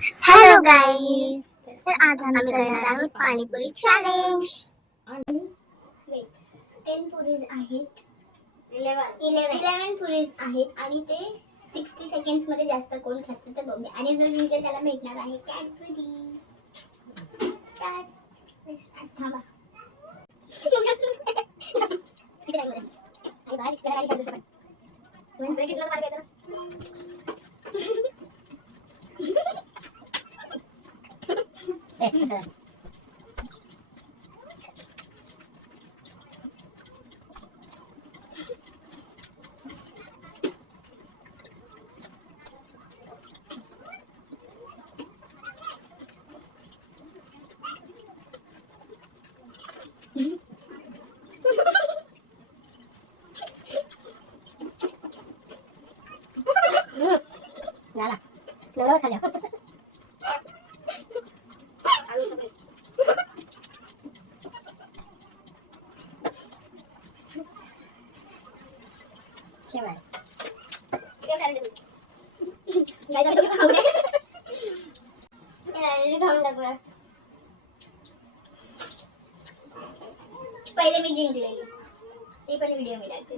Hello guys, तर आज आम्ही करणार आहोत पाणीपुरी चॅलेंज. 10 पुरीज आहेत, 11 पुरीज आहेत आणि ते 60 सेकंड्स मध्ये जास्त कोण खाते ते बघूया. आणि जो जिंकेल त्याला भेटणार आहे कॅडबरी. स्टार्ट थांबा. पहिले मी जिंकलेली ती पण व्हिडिओ मी टाकते.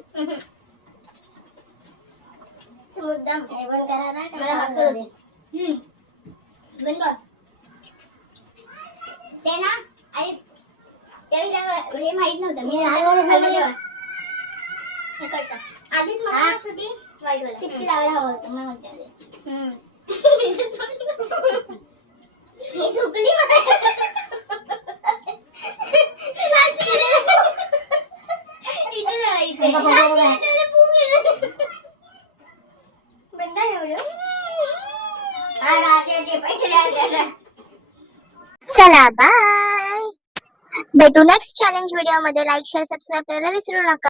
मुद्दाम बंद करा ना, मला हसत होते. बंद कर ते ना. आई त्यावेळी हे माहित नव्हतं मी आधीच मला छोटी वाईट वाला 60 लावायला हवं होतं. मग मजा आली. हे धुकली मला. चला बाय, भेटू नेक्स्ट चॅलेंज व्हिडिओ मध्ये. लाईक शेअर सबस्क्राईब करायला विसरू नका.